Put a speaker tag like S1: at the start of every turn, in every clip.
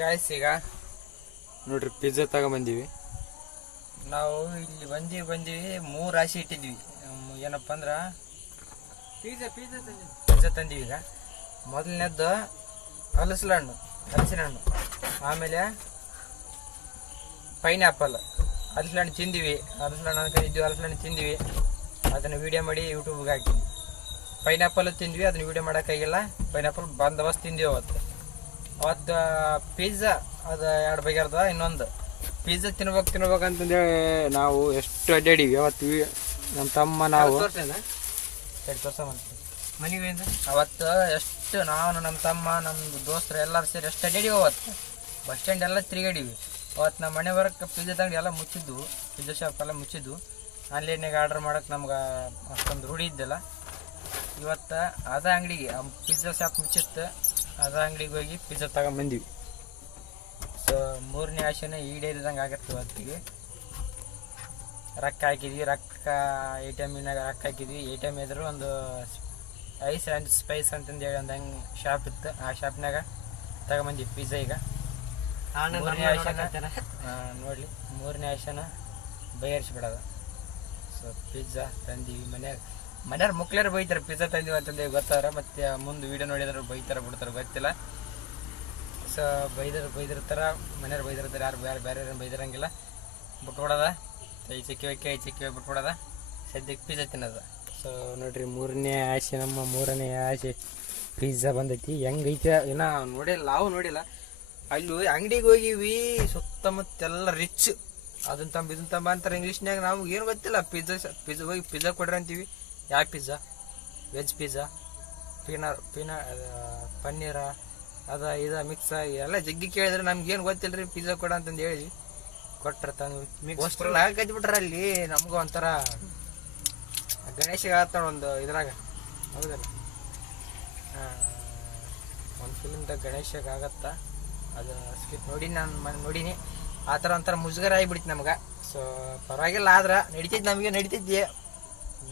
S1: Guys ಈಗ
S2: ನೋಡ್ರಿ pizza ತಗೊಂಬಂದೀವಿ.
S1: ನಾವು ಇಲ್ಲಿ ಬಂದೀವಿ ಬಂದೀವಿ ಮೂರು ರಾಶಿ ಇಟ್ಟಿದ್ವಿ. ಏನಪ್ಪ ಅಂದ್ರೆ
S2: ಪಿಜ್ಜಾ ಪಿಜ್ಜಾ
S1: ಪಿಜ್ಜಾ ತಂದೀವಿ ಈಗ. ಮೊದಲನೇದ್ದು ಹಲಸಲ ಹಣ್ಣು ಹಲಸಿನ ಹಣ್ಣು. ಆಮೇಲೆ ಪೈನಾಪಲ್ ಹಲಸಿನ ಹಣ್ಣು ತಿಂದಿವಿ. ಹಲಸಿನ ಹಣ್ಣು ಅನ್ಕೊಂಡಿದ್ವಿ ಹಲಸಿನ ಹಣ್ಣು ತಿಂದಿವಿ. ಅದನ್ನು ವಿಡಿಯೋ ಮಾಡಿ ಯೂಟ್ಯೂಬ್ಗೆ ಹಾಕಿದ್ವಿ. ಪೈನಾಪಲ್ ತಿಂದ್ವಿ ಅದನ್ನ ವಿಡಿಯೋ ಮಾಡೋಕ್ಕಾಗಿಲ್ಲ ಪೈನಾಪಲ್ ಬಂದೋಬಸ್ತ್ ತಿಂದಿವಿ ಅವತ್ತು. ಅವತ್ತು ಪಿಜ್ಜಾ ಅದು ಎರಡು ಬಗೆರ್ದ ಇನ್ನೊಂದು. ಪಿಜ್ಜಾ ತಿನ್ಬೇಕು ತಿನ್ಬೇಕು ಅಂತಂದೇಳಿ ನಾವು ಎಷ್ಟು ಅಡ್ಡಾಡೀವಿ ಅವತ್ತು ನಮ್ಮ ತಮ್ಮ ನಾವು. ಸರಿ ತೋರ್ಸ
S2: ಮನೆಗೆ
S1: ಅವತ್ತು ಎಷ್ಟು ನಾನು ನಮ್ಮ ತಮ್ಮ ನಮ್ಮ ದೋಸ್ತರು ಎಲ್ಲರೂ ಸೇರಿ ಎಷ್ಟು ಅಡ್ಡಾಡಿವಿ ಅವತ್ತು. ಬಸ್ ಸ್ಟ್ಯಾಂಡ್ ಎಲ್ಲ ತಿರುಗಾಡಿವಿ. ಅವತ್ತು ನಮ್ಮ ಮನೆ ಬರಕ್ಕೆ ಪಿಜ್ಜಾ ತಂಗಡಿ ಎಲ್ಲ ಮುಚ್ಚಿದ್ದು ಪಿಜ್ಜಾ ಶಾಪ್ ಎಲ್ಲ ಮುಚ್ಚಿದ್ದು ಆನ್ಲೈನಾಗ ಆರ್ಡರ್ ಮಾಡೋಕೆ ನಮ್ಗೆ ಅಷ್ಟೊಂದು ರೂಢಿ ಇದ್ದಲ್ಲ. ಇವತ್ತು ಅದೇ ಅಂಗಡಿಗೆ ಪಿಜ್ಜಾ ಶಾಪ್ ಮುಚ್ಚಿತ್ತು. ಅದ ಅಂಗಡಿಗೆ ಹೋಗಿ ಪಿಜ್ಜಾ ತಗೊಂಬಂದಿವಿ ಸೊ ಮೂರನೇ ಆಶೆನ ಈಡೇರಿದಂಗೆ ಆಗತ್ತೆ ಇವತ್ತಿಗೆ. ರೊಕ್ಕ ಹಾಕಿದ್ವಿ ರೊಕ್ಕ ಎ ಟಿ ಎಮ್ಮಿನಾಗ ರೊಕ್ಕ ಹಾಕಿದ್ವಿ. ಎ ಟಿ ಎಂ ಎದುರು ಒಂದು ಐಸ್ ಆ್ಯಂಡ್ ಸ್ಪೈಸ್ ಅಂತಂದು ಹೇಳಿ ಒಂದು ಹಂಗೆ ಶಾಪ್ ಇತ್ತು. ಆ ಶಾಪ್ನಾಗ ತಗೊಂಬಂದಿವಿ ಪಿಜ್ಜಾ ಈಗ. ಮೂರನೇ ಆಶೆನ ನೋಡಲಿ. ಮೂರನೇ ಆಶೆನ ಹರಿಸ್ಬಿಡೋದು ಸೊ ಪಿಜ್ಜಾ ತಂದೀವಿ ಮನ್ಯಾಗ. ಮನೆಯವ್ರು ಮುಕ್ಲೇರು ಬೈತಾರೆ ಪಿಜ್ಜಾ ತಂದಿವ ಅಂತಂದು ಗೊತ್ತಾರ ಮತ್ತೆ ಮುಂದೆ ವಿಡಿಯೋ ನೋಡಿದ್ರು ಬೈತಾರೆ ಬಿಡ್ತಾರೆ, ಗೊತ್ತಿಲ್ಲ. ಸೊ ಬೈದರು ಬೈದಿರ್ತಾರ ಮನೆಯವ್ರು ಬೈದಿರ್ತಾರೆ ಯಾರು ಬೇರೆ ಬೇರೆ ಬೈದಿರಂಗಿಲ್ಲ. ಬಿಟ್ಬಿಡೋದ. ಐ ಚಿಕ್ಕಿ ಹೋಗಿ ಐ ಚಿಕ್ಕಿ ಹೋಗಿ ಬಿಟ್ಬಿಡೋದ. ಸದ್ಯಕ್ಕೆ ಪಿಜ್ಜಾ ತಿನ್ನೋದ. ಸೊ ನೋಡ್ರಿ, ಮೂರನೇ ಆಸೆ, ನಮ್ಮ ಮೂರನೇ ಆಸೆ. ಪಿಜ್ಜಾ ಬಂದೈತಿ. ಹೆಂಗೈತೆ? ಏನ ನೋಡಿಲ್ಲ, ನಾವು ನೋಡಿಲ್ಲ. ಅಲ್ಲಿ ಅಂಗಡಿಗೆ ಹೋಗಿವಿ, ಸುತ್ತಮುತ್ತೆಲ್ಲ ರಿಚ್ ಅದನ್ನ ತಂಬ ಇದನ್ನ ತಂಬ ಅಂತಾರೆ ಇಂಗ್ಲೀಷ್ನಾಗ ನಮ್ಗೆ ಏನು ಗೊತ್ತಿಲ್ಲ. ಪಿಜ್ಜಾ ಪಿಜ್ಜಾ ಹೋಗಿ ಪಿಜ್ಜಾ ಕೊಡ್ರಿ ಅಂತೀವಿ. ಯಾವ ಪಿಜ್ಜಾ ವೆಜ್ ಪಿಜ್ಜಾ ಪೀನರ್ ಪೀನ ಪನ್ನೀರ ಅದ ಇದ ಮಿಕ್ಸ್ ಎಲ್ಲ ಜಗ್ಗಿ ಕೇಳಿದ್ರೆ ನಮ್ಗೇನು ಏನು ಗೊತ್ತಿಲ್ಲ ರೀ ಪಿಜ್ಜಾ ಕೊಡ ಅಂತಂದು ಹೇಳಿ. ಕೊಟ್ರ ತಂದು ಪೋಸ್ಟರ್ ಹಾಕಜ್ಬಿಟ್ರ ಅಲ್ಲಿ ನಮಗೂ ಒಂಥರ ಗಣೇಶಿಗೆ ಆಗ್ತಾಳ ಒಂದು ಇದ್ರಾಗ. ಹೌದಲ್ಲ? ಒಂದು ಫಿಲ್ಮ್ದಾಗ ಗಣೇಶಗೆ ಆಗತ್ತ. ಅದು ಸ್ಕಿಪ್ ನೋಡಿ ನಾನು ಮನೆ ನೋಡೀನಿ. ಆ ಥರ ಒಂಥರ ಮುಜುಗರ ಆಗಿಬಿಡ್ತು ನಮ್ಗೆ. ಸೊ ಪರವಾಗಿಲ್ಲ ಆದ್ರೆ ನಡೀತಿದ್ದು ನಮಗೆ ನಡಿತೈತಿ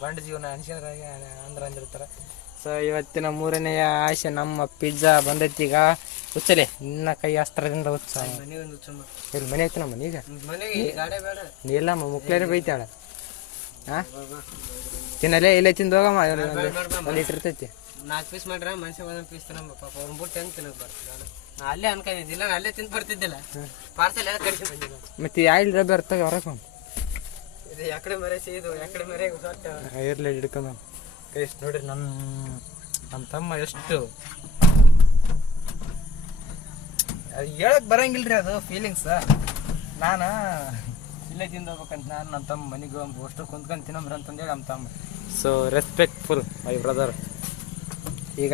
S1: ಬಂಡ ಜೀವನ ಅನ್ಸಿದ್ರಾಗ ಅಂದ್ರೆ ಅಂದಿರ್ತಾರೆ. ಸೊ ಇವತ್ತಿನ ಮೂರನೆಯ ಆಸೆ ನಮ್ಮ ಪಿಜ್ಜಾ ಬಂದೈತಿ ಈಗ. ಹುಚ್ಚಲೆ ನಿನ್ನ ಕೈ ಅಸ್ತ್ರದಿಂದ ಹುಚ್ಚ ಇಲ್ಲಿ ಮನೆ ಐತಿ ನಮ್ಮ ಈಗ
S2: ಮನೆಗೆ
S1: ಮುಕ್ಲೇರಿ ಎಲ್ಲ ಮುಕ್ಲೇನೆ ಬೈತಾಳ. ಹಾ ತಿನ್ನಲೇ ಇಲ್ಲೇ ತಿಂದು ಹೋಗಮ್ಮ. ಒಂದು ಇಟ್ಟಿರ್ತೈತಿ
S2: ನಾಲ್ಕು ಪೀಸ್ ಮಾಡ್ರ ಮನುಷ್ಯ ಒಂದೊಂದು ಪೀಸ್ ತಿನ್ನಮ್ಮ ಪಾಪ. ಅವ್ನ ಬಿಟ್ಟು ಹೆಂಗ್ ತಿನ್ನಕ್ ಬರ್ತದೆ ಅಲ್ಲೇ ಅನ್ಕೊಂಡಿದ್ದಿಲ್ಲ ಅಲ್ಲೇ ತಿಂದು ಬರ್ತಿದ್ದಿಲ್ಲ. ಪಾರ್ಸಲ್ ಎಲ್ಲ ಕಡಿಮೆ ಬಂದಿಲ್ಲ
S1: ಮತ್ತೆ ಯಾಯಿಲ್ ಡಬ್ಬಿ ಇರ್ತಾಗ ಹೊರಗೆ
S2: ಇದು ಯಾಕಡೆ ಮರೆ ಇದು ಯಾಕಡೆ ಮರೆ ಹೊಟ್ಟ
S1: ಇರ್ಲಿ ಹಿಡ್ಕೊಂಡು ಕೈಸ್ ನೋಡ್ರಿ ನಮ್ಮ ನಮ್ಮ ತಮ್ಮ ಎಷ್ಟು ಅದು ಹೇಳಕ್ ಬರಂಗಿಲ್ರಿ ಅದು ಫೀಲಿಂಗ್ಸ್ ನಾನು ಇಲ್ಲೇ ತಿಂದು ಹೋಗ್ಬೇಕಂತ ನಾನು ನಮ್ಮ ತಮ್ಮ ಮನೆಗೆ ಹೋಗಿ ಅಷ್ಟು ಕುಂತ್ಕೊಂಡು ತಿನ್ನಂಬ್ರಿ ಅಂತಂದೇಳಿ ನಮ್ಮ ತಮ್ಮ. ಸೊ ರೆಸ್ಪೆಕ್ಟ್ಫುಲ್ ಮೈ ಬ್ರದರ್ ಈಗ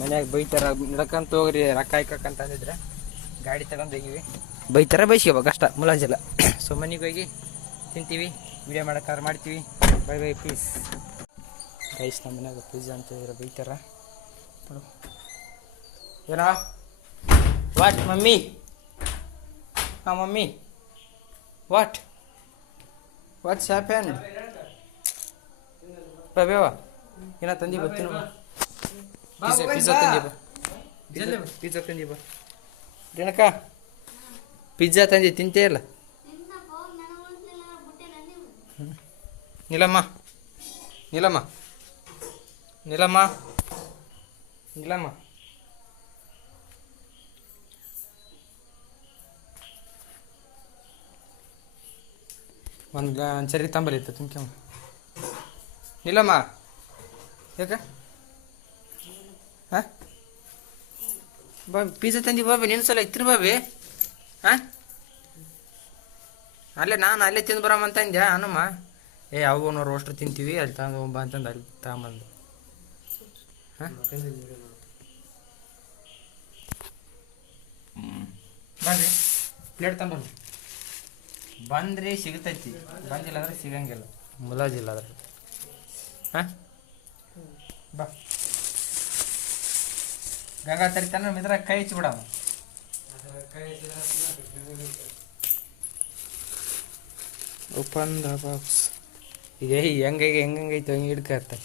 S1: ಮನ್ಯಾಗ ಬೈತಾರ ನಡ್ಕಂತ ಹೋಗ್ರಿ ರೊಕ್ಕ ಹಾಕಂತ ಅಂದಿದ್ರೆ ಗಾಡಿ ತಗೊಂಡು ಹೋಗಿವಿ. ಬೈತಾರ ಬೈಸ್ಕೋಬೇಕು ಅಷ್ಟ ಮುಲಾಜಿಲ್ಲ. ಸೊ ಮನೆಗೆ ಹೋಗಿ ತಿಂತೀವಿ. ವಿಡಿಯೋ ಮಾಡೋಕ್ಕಾದ್ರೆ ಮಾಡ್ತೀವಿ. ಬೈ ಬೈ ಪೀಸ್ ಗೈಸ್ ನಮ್ಮ ಮನ್ಯಾಗ ಪಿಜ್ಜಾ ಅಂತ ಹೇಳಿದ್ರೆ ಬೈತಾರ. ಏನೋ? What mummy? ಹಾಂ ಮಮ್ಮಿ. ವಾಟ್ ವಾಟ್ಸ್ ಹ್ಯಾಪನ್ ಬೇವ ಏನ ತಂದಿ ಬರ್ತೀನಿ ಪಿಜ್ಜಾ ಪಿಜ್ಜಾ ತಂದಿ ಬಾ. ಪಿಜ್ಜಾ ತಂದಿ ಬಾ. ರೇಣಕ ಪಿಜ್ಜಾ ತಂದಿ ತಿಂತೇ ಇಲ್ಲ. ನೀಲಮ್ಮ. ನೀಲಮ್ಮ. ನೀಲಮ್ಮ. ನೀಲಮ್ಮ. ಒಂದು ಸರಿ ತಂಬಲಿ ಇತ್ತು ತುಂಬ ನೀಲಮ್ಮ. ಯಾಕ? ಹಾಂ? ಬಾಬಿ ಪಿಜ್ಜಾ ತಂದಿ ಬಾಬಿ ನಿನ್ನ ಸಲ ಇತ್ತಿನ ಬಾಬಿ ಹಾಂ? ಅಲ್ಲೇ ನಾನು ಅಲ್ಲೇ ತಿಂದು ಬರಮ್ಮ ಅಂತ ಅಂದ್ಯಾ, ಹನುಮ? ಏ ಯಾವಾಗ ನಾವು ರೋಸ್ಟ್ರ್ ತಿಂತೀವಿ, ಅಲ್ಲಿ ತಗೊಂಡು ಹೋಗ್ಬಾ ಅಂತಂದು ಅಲ್ಲಿ ತಗೊಂಬಂದು. ಹಾಂ? ಬನ್ರಿ ಪ್ಲೇಟ್ ತಗೊಂಬರ್ರಿ ಬಂದ್ರಿ ಸಿಗತೈತಿ, ಬಂದಿಲ್ಲ ಅಂದ್ರೆ ಸಿಗಂಗಿಲ್ಲ. ಮುಲಾಜಿಲ್ಲ ಅದ್ರ ಹಾಂ? ಬಾ. ಗಂಗಾ ತರಿತಾನ ಮಿದ್ರ ಕೈ ಹಚ್ಬಿಡವ ಓಪನ್ ದ ಬಾಕ್ಸ್ ಈಗ ಹೆಂಗಾಗಿ ಹೆಂಗೈತೆ ಹಂಗೆ ಹಿಡ್ಕ ಇರ್ತಾರೆ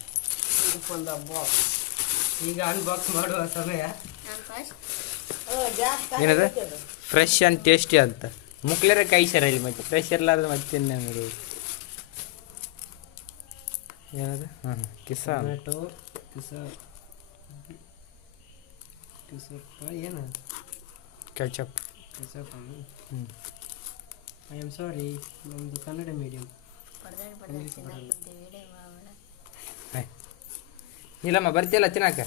S2: ಒಂದು ಬಾಕ್ಸ್ ಈಗ ಅನ್ಬಾಕ್ಸ್ ಮಾಡುವ ಸಮಯ.
S1: ಏನದ? ಫ್ರೆಶ್ ಅಂಡ್ ಟೇಸ್ಟಿ ಅಂತ. ಮುಕ್ಲರ ಕೈ ಸರ ಇಲ್ಲಿ ಮತ್ತೆ. ಫ್ರೆಶ್ ಇರಲಾರ್ದು ಮತ್ತೆ ನಮಗೆ ಏನದು? ಹಾಂ ಕಿಸ
S2: ಟೊಮೆಟೊ ಕಿಸ ಕಿಸಪ್ಪ ಏನು?
S1: ಕೆಚಪ್
S2: ಕೆಚಪ್
S1: ಹ್ಞೂ
S2: ಐ ಆಮ್ ಸಾರಿ ನಮ್ಮದು ಕನ್ನಡ ಮೀಡಿಯಂ
S1: ಇಲ್ಲಮ್ಮ ಬರ್ತಿಯಲ್ಲ ತಿನ್ನಕ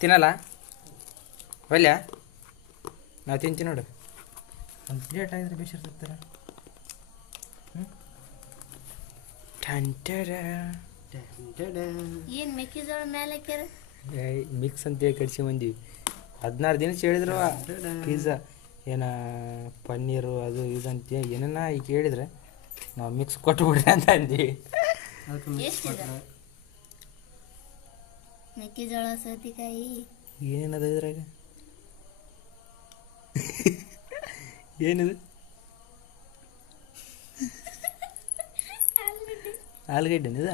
S1: ತಿನ್ನಲ್ಲ? ಒಲ್ಯ ನಾ ತಿಂತೀನಿ ನೋಡು. ಒಂದು ಪ್ಲೇಟ್ ಆಗಿದ್ರೆ ಟಂಟರ
S3: ಏನ್ ಮೆಕ್ಕೆಜೋಳ ಮೇಲೆ
S1: ಮಿಕ್ಸ್ ಅಂತೇಳಿ ಕಡಿಸಿ ಬಂದೀವಿ. ಹದಿನಾರು ದಿನ ಹೇಳಿದ್ರು ಪಿಜ್ಜಾ ಏನ ಪನ್ನೀರು ಅದು ಇದು ಅಂತ ಏನೇನ ಈಗ ಹೇಳಿದ್ರೆ ನಾವು ಮಿಕ್ಸ್ ಕೊಟ್ಬಿಡ್ರಿ ಅಂತ ಅಂದ್ವಿ.
S3: ಮೆಕ್ಕೆಜೋಳ ಸೌತೆಕಾಯಿ.
S1: ಏನೇನದ ಇದ್ರಾಗ? ಏನಿದು? ಆಲೂಗಡ್ಡೆ ಇದು?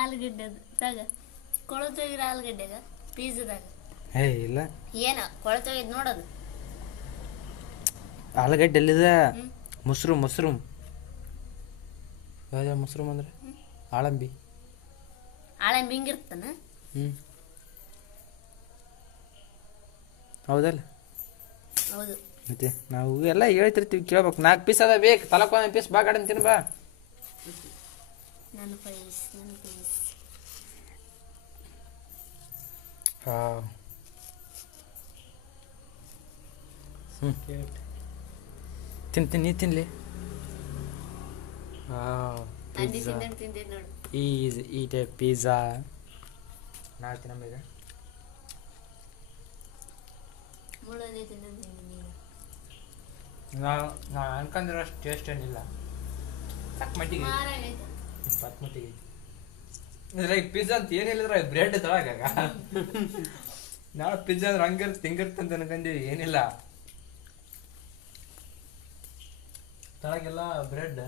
S3: ಆಲೂಗಡ್ಡೆ ಅದು ತಗ. ಕೊಳತೋಗಿರೋ ಆಲೂಗಡ್ಡೆಗ ಪೀಸದಾಗ
S1: ಏ ಇಲ್ಲ.
S3: ಏನ ಕೊಳತೋಗಿದ್ ನೋಡೋದು.
S1: ಆಲೂಗಡ್ಡೆ ಎಲ್ಲಿದೆ ಮಶ್ರೂಮ್ ಯಾವ ಯಾವ ಮಶ್ರೂಮ್ ಅಂದ್ರೆ? ಆಳಂಬಿ.
S3: ಆಳಂಬಿ ಹಿಂಗಿರ್ತಾನ
S1: ಹ್ಞೂ ಹೌದಲ್ಲ?
S3: ಹೌದು.
S1: ಮತ್ತೆ ನಾವು ಎಲ್ಲ ಹೇಳ್ತಿರ್ತೀವಿ ಕೇಳ್ಬೇಕು. ನಾಲ್ಕು ಪೀಸ್ ಅದ ಬೇಕು. ತಲಕೊಂದು ಪೀಸ್ ಬಾ ಕಡೆ ತಿನ್ ಬಾ ಹಾಂ ಹ್ಞೂ ತಿಂತೀನಿ ನೀ ತಿನ್ಲಿ ಈಸ್ ಈಟ್ ಎ ಪಿಜ್ಜಾ ನಾ ತಿನ್ನಮ್ಮ ಈಗ
S3: ನೀನು
S1: ನಾವು ನಾ ಅನ್ಕೊಂಡಿರೋ ಅಷ್ಟು ಟೇಸ್ಟ್ ಏನಿಲ್ಲ. ತಕ್ಕ ಮಟ್ಟಿಗೆ. ಇಪ್ಪತ್ತು ಮಟ್ಟಿಗೆ. ಇದ್ರಾಗ ಪಿಜ್ಜಾ ಅಂತ ಏನು ಹೇಳಿದ್ರ ಬ್ರೆಡ್ ತಳಗಾಗ ನಾಳೆ ಪಿಜ್ಜಾ ಅಂದ್ರೆ ಹಂಗಿರ್ತ ಹಿಂಗಿರ್ತ ಅಂತ ಅನ್ಕೊಂಡೀವಿ ಏನಿಲ್ಲ. ತಳಗೆಲ್ಲ ಬ್ರೆಡ್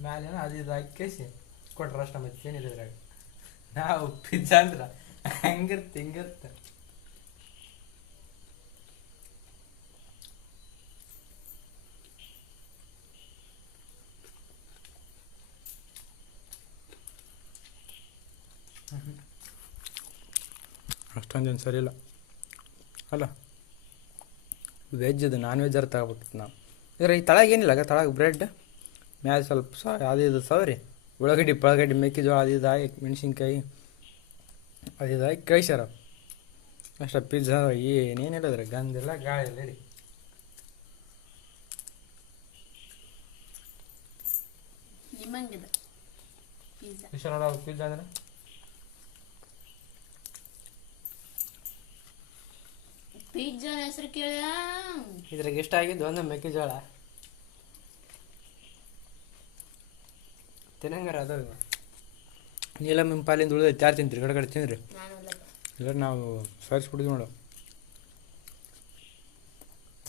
S1: ಮ್ಯಾಲೇನ ಅದು ಇದು ಹಾಕಿ ಕೇಸಿ ಕೊಟ್ರ ಅಷ್ಟ ಮತ್ತೆ ಏನಿದೆ ಇದ್ರಾಗ. ನಾವು ಪಿಜ್ಜಾ ಅಂದ್ರ ಹೆಂಗಿರ್ತ, ಹಿಂಗಿರ್ತ. ಅಷ್ಟೊಂದೇನು ಸರಿ ಇಲ್ಲ. ಅಲ್ಲ ವೆಜ್ ಅದು ನಾನ್ ವೆಜ್ ಅರ್ಥ ಆಗ್ಬಿಟ್ಟು ನಾವು ಇದ್ರ ಈ ತಳಗ ಏನಿಲ್ಲ ತಳಗ ಬ್ರೆಡ್ ಮ್ಯಾಲ ಸ್ವಲ್ಪ ಸ ಅದು ಇದು ಸವರಿ. ಉಳ್ಳಾಗಡ್ಡಿ ಪಳಗಡ್ಡಿ ಮೆಕ್ಕೆಜೋಳ ಅದು ಇದು ಹಾಕಿ ಮೆಣಸಿನ್ಕಾಯಿ ಅದು ಇದು ಹಾಕಿ ಕಳಿಸ್ಯಾರ. ಅಷ್ಟ ಪಿಜ್ಜಾ ಏನೇನು ಹೇಳಿದ್ರೆ ಗಂಧಿಲ್ಲ ಗಾಳಿ ಇಲ್ಲ ರೀ
S3: ಪಿಜ್ಜಾ
S1: ಅಂದ್ರೆ?
S3: ಪಿಜ್ಜಾ ಹೆಸರು ಕೇಳ.
S2: ಇದ್ರಾಗ ಇಷ್ಟ ಆಗಿದ್ದು ಒಂದು ಮೆಕ್ಕೆಜೋಳ ತಿನ್ನಂಗಾರ ಅದ.
S1: ನೀಲಮ್ಮ ನಿಮ್ಮ ಪಾಲಿಂದ ಉಳಿದೈತೆ ಯಾರು ತಿಂತೀರಿ ಕಡೆ ಕಡೆ ತಿಂದ್ರಿ ಇಲ್ಲ ನಾವು ಸರ್ಚ್ ಕುಡಿದ್ವಿ ನೋಡು.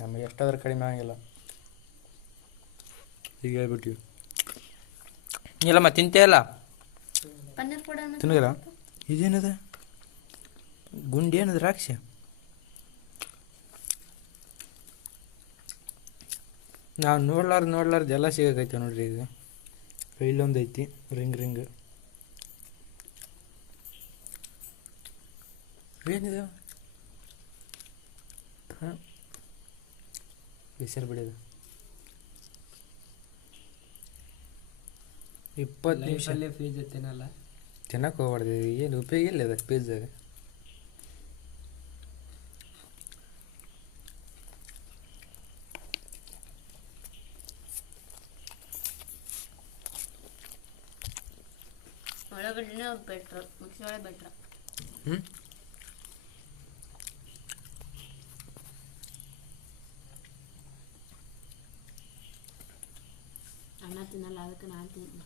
S1: ನಮಗೆ ಎಷ್ಟಾದ್ರೂ ಕಡಿಮೆ ಆಗಿಲ್ಲ ಈಗ ಹೇಳ್ಬಿಟ್ಟಿವಿ ನೀಲಮ್ಮ ತಿಂತೇ ಇಲ್ಲ? ತಿನ್ನಗಲ್ಲ ಇದೇನದ? ಗುಂಡಿ ಏನದ ದ್ರಾಕ್ಷಿ ನಾವು ನೋಡ್ಲಾರ್ದು ನೋಡ್ಲಾರ್ದು ಎಲ್ಲ ಸಿಗಕೈತೆ ನೋಡ್ರಿ ಇದು ಇಲ್ಲೊಂದು ಐತಿ ರಿಂಗ್ ರಿಂಗ್. ಏನಿದೆ? ಹಾಂ. ಬಿಸಿಲು ಬಿಡಿದ ಇಪ್ಪತ್ತು ನಿಮಿಷ.
S2: ಫೀಜ್ ತಿನ್ನಲ್ಲ.
S1: ತಿನ್ನಕ್ಕೆ ಹೋಗ್ಬಾರ್ದು ಏನು ಉಪಯೋಗ ಇಲ್ಲ ಅದಕ್ಕೆ ಪಿಜ್ಜಾಗ ಹ್ಞೂ
S3: ಅಣ್ಣ ತಿನ್ನಲ್ಲ ಅದಕ್ಕೆ ನಾನು ತಿನ್ನ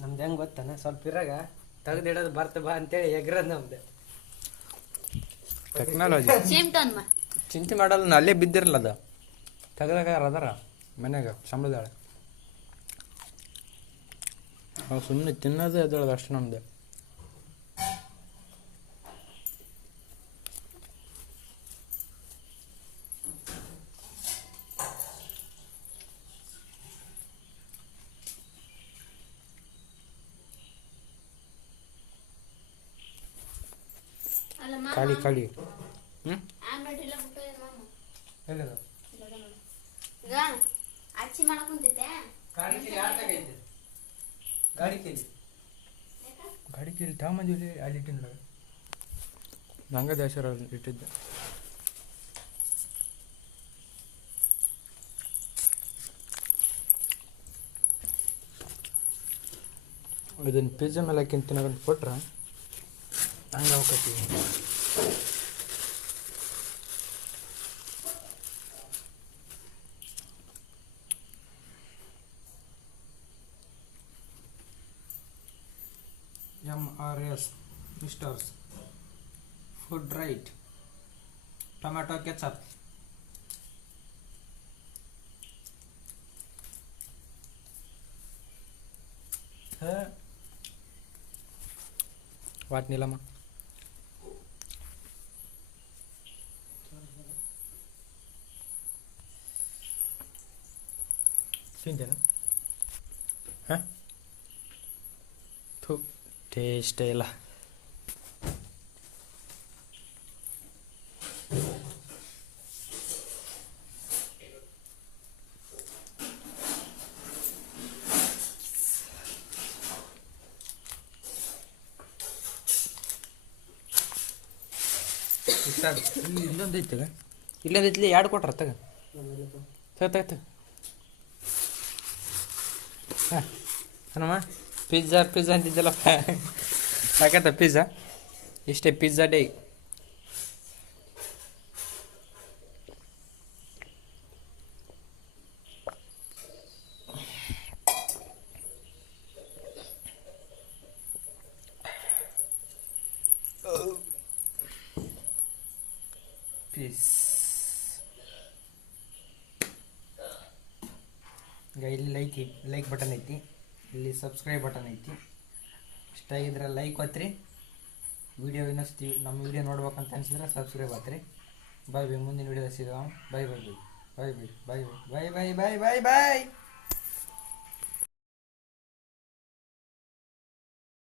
S2: ನಮ್ದು ಹೆಂಗೆ ಗೊತ್ತಾನ ಸ್ವಲ್ಪ ಇರಾಗ. ತೆಗೆದಿಡೋದು ಬರ್ತ ಬಾ ಅಂತೇಳಿ ಎಗ್ರದ್ ನಮ್ದು.
S1: ಟೆಕ್ನಾಲಜಿ ಚಿಂತೆ ಮಾಡಲ್ಲ ನಾ ಅಲ್ಲೇ ಬಿದ್ದಿರಲ್ಲ ಅದು ತೆಗ್ದಾಗ ಅದಾರ? ಮನ್ಯಾಗ ಸಂಬಳದಾಳೆ ನಾವು ಸುಮ್ಮನೆ ತಿನ್ನೋದೇ ಎದ್ದೇಳೋದು ಅಷ್ಟು ನಮ್ಮದು ಖಾಲಿ ಖಾಲಿ. ಹ್ಞೂ
S3: ಅಚ್ಚಿ ಮಾಡಕ್ ಕುಂತೈತೆ
S2: ಗಾಡಿ ಕೇಳಿ. ಗಾಡಿ
S1: ಕೇಳಿ ತಾಮಂಜಲಿ ಅಲ್ಲಿಟ್ಟಿಂದ ಗಂಗಾದೇಶ್ವರ ಇಟ್ಟಿದ್ದೆ. ಇದನ್ನು ಪಿಜ್ಜಾ ಮೇಲೆ ಹಾಕಿಂತ ಕೊಟ್ರೆ ಹಂಗೆ ಹೋಗ್ತೀವಿ stars stars food right tomato ketchup వాటిని ఇలా సింతేనా ಟೇಸ್ಟೇ ಇಲ್ಲ. ಇಲ್ಲೊಂದು ಐತಗ ಇಲ್ಲೊಂದು ಐತ್ಲಿ ಎರಡು ಕೊಟ್ರ ತಗ ತಗ ತಗ. ಹಾಂ ಹನುಮ. ಪಿಜ್ಜಾ ಪಿಜ್ಜಾ ಅಂತಿದ್ದಲ್ಲ ಸಾಕತ್ತ ಪಿಜ್ಜಾ ಇಷ್ಟೇ ಪಿಜ್ಜಾ ಡೇ ಈಗ ಇಲ್ಲಿ ಲೈಕ್ ಲೈಕ್ ಬಟನ್ ಐತಿ. ಇಲ್ಲಿ ಸಬ್ಸ್ಕ್ರೈಬ್ ಬಟನ್ ಐತಿ. ಇಷ್ಟ ಆಗಿದ್ರೆ ಲೈಕ್ ಒತ್ತಿರಿ. ವಿಡಿಯೋ ಇನ್ನಷ್ಟು ನಮ್ಮ ವಿಡಿಯೋ ನೋಡ್ಬೇಕಂತ ಅನ್ಸಿದ್ರೆ ಸಬ್ಸ್ಕ್ರೈಬ್ ಆತ್ರಿ ಬಾಯ್ ಬಾಯ್ ಮುಂದಿನ ವಿಡಿಯೋ ಸಿಗೋಣ. ಬಾಯ್ ಬಾಯ್ ಬಾಯ್ ಬಾಯ್ ಬಾಯ್ ಬಾಯ್ ಬಾಯ್ ಬಾಯ್ ಬಾಯ್ ಬಾಯ್ ಬಾಯ್